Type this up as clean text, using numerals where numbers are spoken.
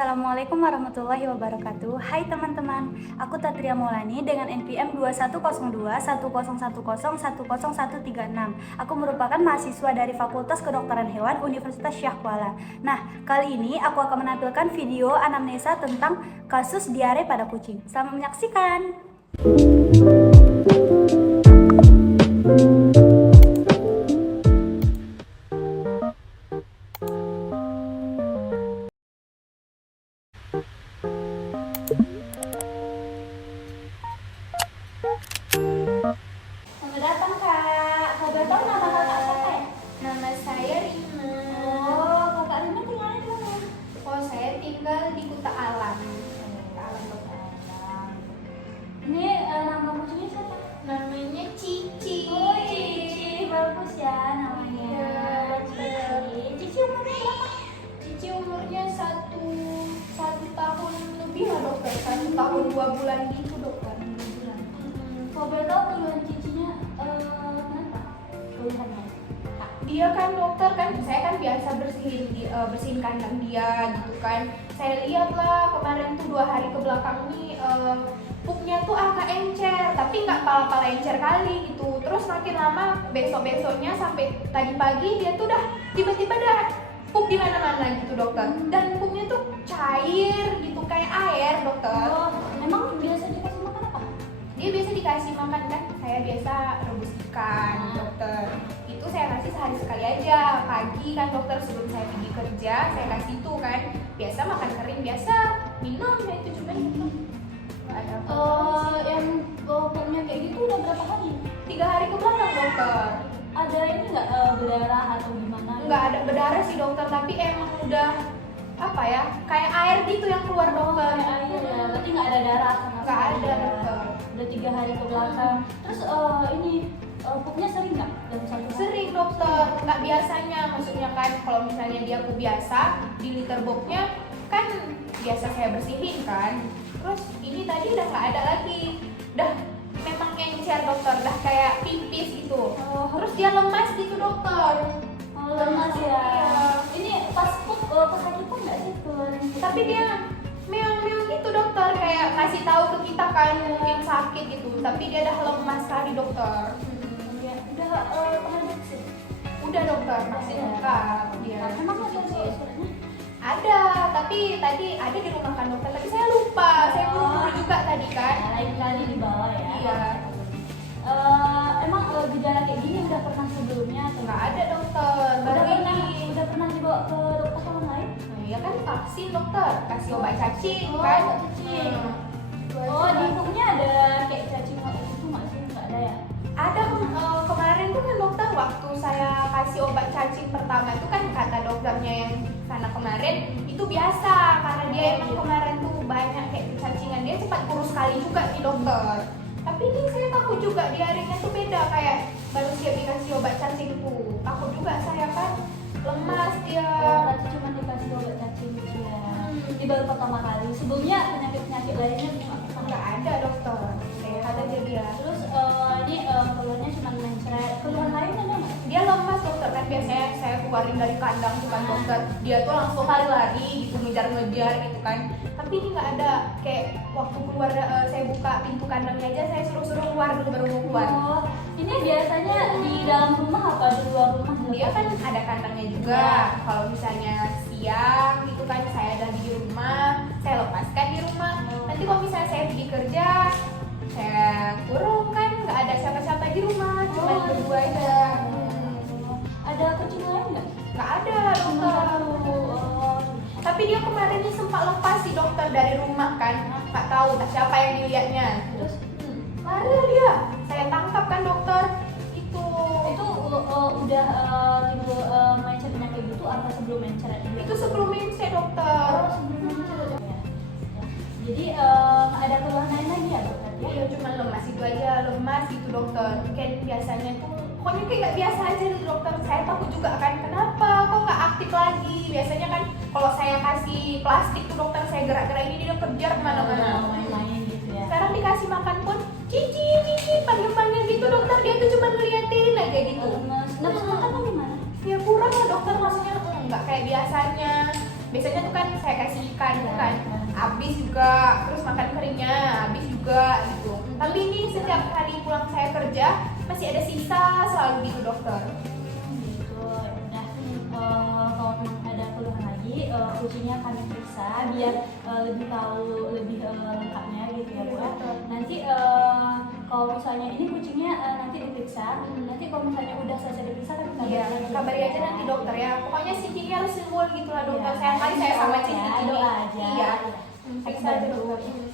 Assalamualaikum warahmatullahi wabarakatuh. Hai teman-teman, aku Tatria Maulani dengan NPM 21021010101036. Aku merupakan mahasiswa dari Fakultas Kedokteran Hewan Universitas Syah Kuala. Nah, kali ini aku akan menampilkan video anamnesa tentang kasus diare pada kucing. Selamat menyaksikan. Selamat datang Kak. Boleh tahu nama kakak siapa ya? Nama saya Rina. Oh, kakak Rina tinggalnya di mana? Oh, saya tinggal di Kuta Alam. Ini nama kucingnya siapa? Namanya Cici. Oh, Cici, bagus ya namanya. Iya. Cici umurnya berapa? Cici umurnya satu tahun lebih lah dokter. 1 tahun 2 bulan gitu dokter. 2 bulan. Kalau boleh tahu keluhan cicinya kenapa? Keluhannya? Dia kan dokter kan, saya kan biasa bersihin kandang dia gitu kan. Saya lihat lah kemarin tuh 2 hari ke belakang nih pupnya tuh agak encer, tapi nggak pala-pala encer kali gitu. Terus makin lama besok-besoknya sampai tadi pagi dia tuh udah tiba-tiba ada pup di mana-mana gitu dokter. Dan pupnya tuh cair gitu kayak air dokter. Oh, emang biasa dikasih makan apa? Dia biasa dikasih makan kan, saya biasa rebus ikan dokter. Itu saya kasih sehari sekali aja, pagi kan dokter sebelum saya pergi kerja, saya kasih itu kan. Biasa makan kering, biasa minum ya itu cuma minum. Nggak ada apa-apa. Yang pupnya kayak gitu udah berapa hari? 3 hari ke belakang dokter. Ada ini nggak berdarah atau gimana? Nggak ada berdarah sih dokter, tapi emang udah apa ya, kayak air gitu yang keluar dokter. Kayak air ya, berarti nggak ada darah sama Nggak sekali ada ya. dokter. Udah 3 hari ke belakang. Terus ini pupnya sering nggak dalam satu hari? Sering dokter, nggak biasanya, maksudnya kan kalau misalnya dia pup biasa di liter boxnya kan biasa saya bersihin kan. Terus ini tadi udah nggak ada lagi, udah memang encer dokter, udah kayak pipis gitu. Terus dia lemas gitu dokter. Lemas ya. Iya. Ini pas pup kesakitan nggak sih keluarin? Tapi dia meong-meong gitu dokter, kayak ngasih tahu ke kita kan mungkin sakit gitu, tapi dia udah lemas sekali dokter. Ya, udah pernah divaksin? Udah dokter, masih lengkap dia. Emang ada suratnya? Ada, tapi tadi ada di rumah kan dokter, tapi saya lupa, saya buru-buru juga tadi kan. Ya, lain kali dibawa ya. Iya. Emang gejala kayak gini udah pernah sebelumnya atau Nggak ada dokter, baru ini. udah pernah dibawa ke dokter hewan lain? Nah, ya kan vaksin dokter, kasih obat cacing Oh, kan. obat cacing. Oh, di pupnya ada kayak cacing atau itu nggak sih? Nggak ada ya? Ada kemarin tuh kan dokter, waktu saya kasih obat cacing pertama itu kan kata dokternya yang sana kemarin itu biasa, karena dia emang kemarin tuh banyak kayak cacingan, dia cepat kurus sekali juga nih dokter. Tapi ini saya takut juga diarenya tuh beda, kayak baru siap dikasih obat cacing tuh takut juga saya kan, lemas dia. Berarti cuma dikasih obat cacing gitu ya. Ini baru pertama kali. Sebelumnya penyakit-penyakit lainnya nggak pernah. Nggak ada dokter, sehat aja dia. Terus ini keluarnya cuma mencret. Keluhan lain ada nggak? Dia lemas dokter, kan biasanya saya keluarin dari kandang tuh kan dokter, dia tuh langsung lari-lari gitu, ngejar-ngejar gitu kan. Tapi ini nggak ada, kayak waktu keluar saya buka pintu kandangnya aja saya suruh keluar dulu baru mau keluar. Oh, ini biasanya di dalam rumah apa di luar rumah? Dia kan ada kandangnya juga, kalau misalnya siang gitu kan saya ada di rumah, saya lepaskan di rumah. Nanti kalau misalnya saya pergi kerja, saya kurung kan, nggak ada siapa-siapa di rumah, cuma berdua aja. Ada kucing lain nggak? Nggak ada dokter. Tapi dia kemarin ini sempat lepas sih dokter dari rumah kan, nggak tahu entah siapa yang dilihatnya. Terus lari dia, saya tangkap kan dokter. Itu udah timbul mencret penyakit gitu apa sebelum mencret? itu sebelum mense dokter. Sebelum mencret ya. Jadi ada keluhan lain lagi ya dokter? Iya cuma lemas itu aja, lemas gitu dokter. Kayak biasanya tuh pokoknya kayak nggak biasa aja gitu dokter. Saya takut juga kan, kenapa kok nggak aktif lagi? Biasanya kan kalau saya kasih plastik tuh dokter, saya gerak-gerak ini dia kejar kemana-mana. Main-main gitu ya. Sekarang dikasih makan pun cici panggil-panggil gitu dokter, dia tuh cuma ngeliatin aja gitu. Nafsu makan apa gimana? Ya kurang lah dokter, maksudnya nggak kayak biasanya. biasanya tuh kan saya kasih ikan tuh kan habis juga, terus makan keringnya habis juga gitu. Tapi ini setiap hari pulang saya kerja masih ada sisa selalu gitu dokter. Gitu. Ya udah. Kalau memang ada keluhan lagi, kucingnya kami periksa biar lebih tahu lebih lengkapnya gitu ya Bu. Nanti kalau misalnya ini kucingnya nanti diperiksa, nanti kalau misalnya udah selesai diperiksa kan Iya, kabari aja nanti dokter ya. Pokoknya Cici harus sembuh gitu lah dokter. Saya kali saya sama Cici. doa aja. Iya. Aku Periksa aja bantu. dokter.